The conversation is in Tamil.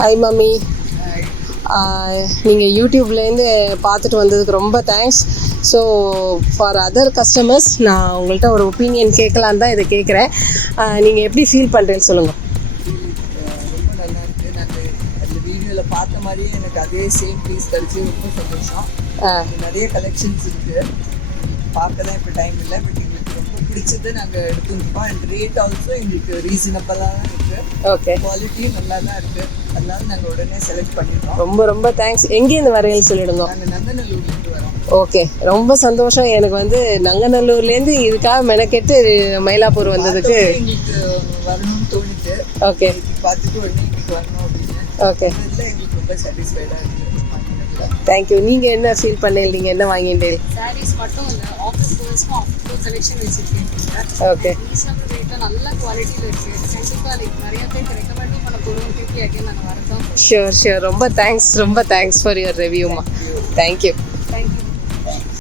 Hi mummy. நீங்கள் யூடியூப்லேருந்து பார்த்துட்டு வந்ததுக்கு ரொம்ப thanks. So for other customers நான் உங்கள்கிட்ட ஒரு ஒப்பீனியன் கேட்கலான்னு தான் இதை கேட்குறேன். நீங்கள் எப்படி ஃபீல் பண்ணுறேன்னு சொல்லுங்கள். ரொம்ப நல்லா இருக்குது. நாங்கள் அந்த வீடியோவில் பார்த்த மாதிரியே எனக்கு அதே சேம் பீஸ் கிடச்சி ரொம்ப சந்தோஷம். நிறைய கலெக்ஷன்ஸ் இருக்குது, பார்க்க தான் இப்போ டைம் இல்லை. பட் எங்களுக்கு ரொம்ப பிடிச்சது நாங்கள் எடுத்துருக்கோம். அண்ட் ரேட் ஆல்சோ எங்களுக்கு ரீசனபிளாக தான் இருக்குது. ஓகே, குவாலிட்டியும் நல்லா தான் இருக்குது. அதனால நாங்கள் உடனே செலக்ட் பண்ணிடுறோம். ரொம்ப ரொம்ப தேங்க்ஸ். எங்கேருந்து வரையில் சொல்லிடுங்க. நாங்கள் நங்கநல்லூர்லேருந்து வரோம். ஓகே, ரொம்ப சந்தோஷம். எனக்கு வந்து நங்கநல்லூர்லேருந்து இதுக்காக மெனக்கெட்டு மயிலாப்பூர் வந்ததுக்கு எங்களுக்கு வரணும்னு தோணிட்டு ஓகே பார்த்துட்டு உடனே எங்களுக்கு வரணும் அப்படின்னு ஓகே இதில் எங்களுக்கு ரொம்ப சாட்டிஸ்ஃபைடாக இருக்குது. தேங்க்யூ. நீங்கள் என்ன ஃபீல் பண்ணீங்க? நீங்கள் என்ன வாங்கிட்டீங்க? சாரீஸ் மட்டும் இல்லை, ஆஃபீஸ் கேர்ள்ஸ்க்கும் அவ்வளோ செலெக்ஷன் வச்சுருக்கேன். ஓகே, ரீசனபிள் ரேட்டில் நல்ல குவாலிட்டியில் இருக்குது. கண்டிப்பாக நிறைய பேருக்கு ரெக்கமெண்டும் பண்ண போகிறோம். திருப்பி அகைன் நாங்கள் வரதான். Sure sure. ரொம்ப தேங்க்ஸ், ரொம்ப தேங்க்ஸ் ஃபார் யுவர் ரிவ்யூமா. தேங்க்யூ. தேங்க்யூ.